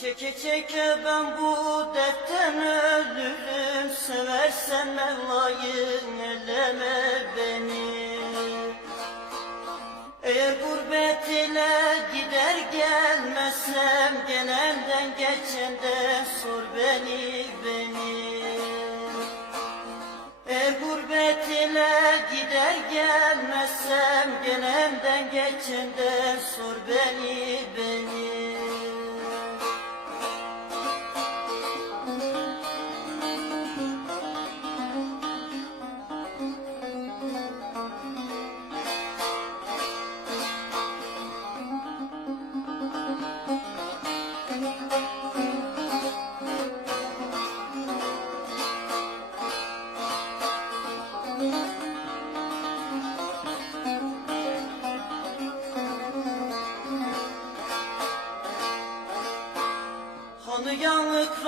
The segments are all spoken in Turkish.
Çeke çeke ben bu dertten ölürüm. Seversen Mevla'yı elleme beni. Eğer gurbet ile gider gelmezsem Gelenden geçenden sor beni beni. Eğer gurbet ile gider gelmezsem Gelenden geçenden sor beni beni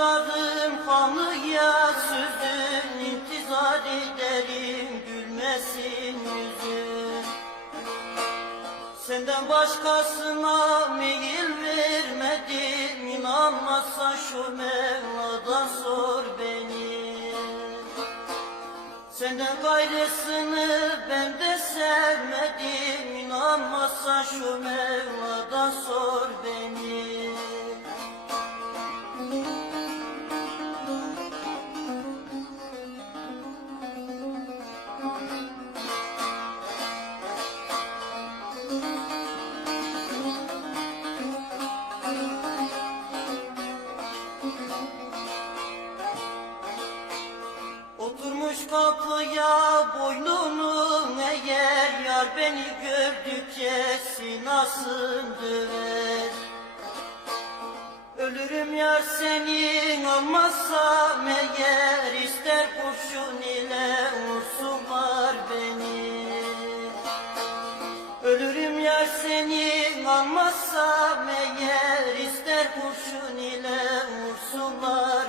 yanıklarım hanıya sözün intizar ederim gülmesin yüzün. Senden başkasına meyil vermedim inanmazsan şu Mevla'dan sor beni. Senden gayrısını ben de sevmedim inanmazsan şu Mevla'dan sor kapıya boynunu eğer Yar beni gördükçe sinasını döver Ölürüm yar senin olmazsam eğer ister kurşun ile vursunlar beni. Ölürüm yar senin olmazsam eğer ister kurşun ile vursunlar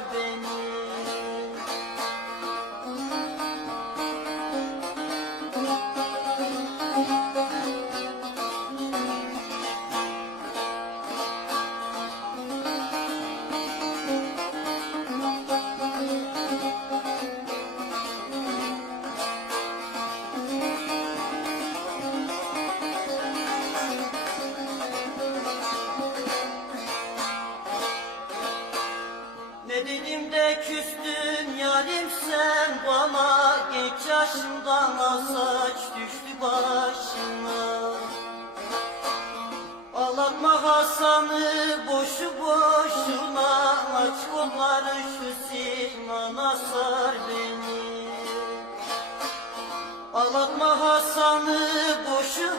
bana Genç yaşımdan asaç düştü başıma. Ağlatma Hasan'ı boşu boşuna Aç kolları şu simana sar beni. Ağlatma Hasan'ı boşu